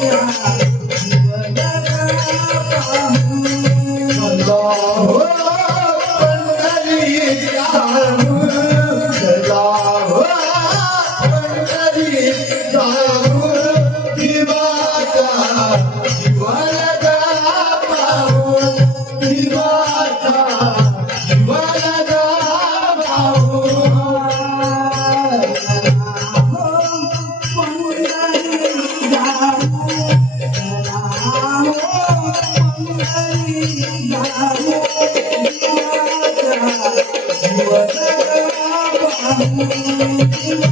Thank mình đi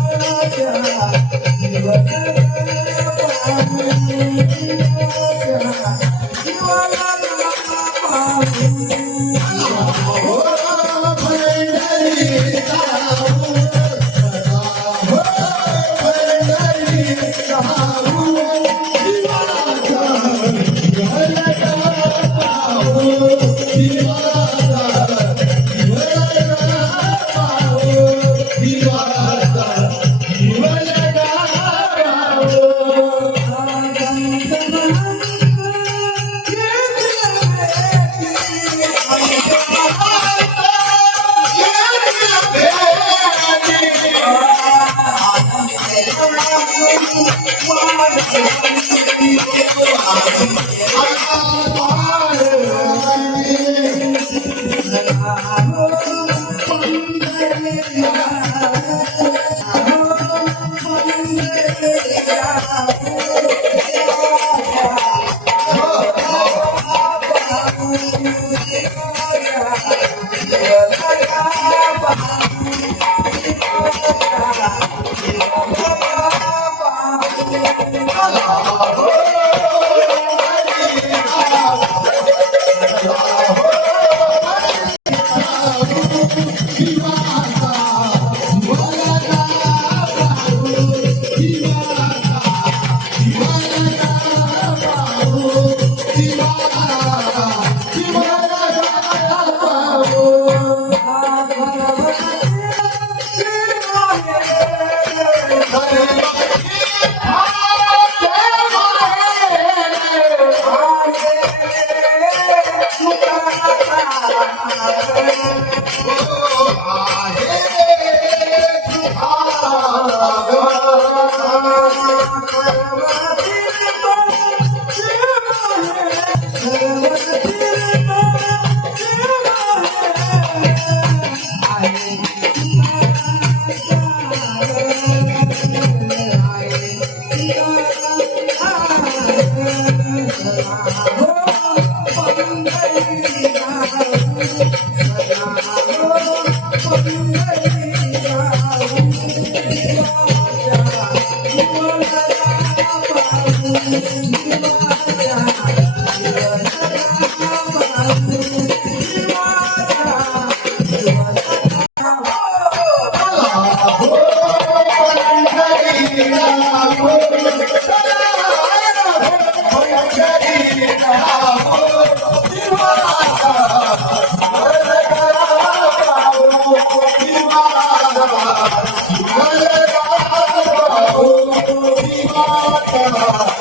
you.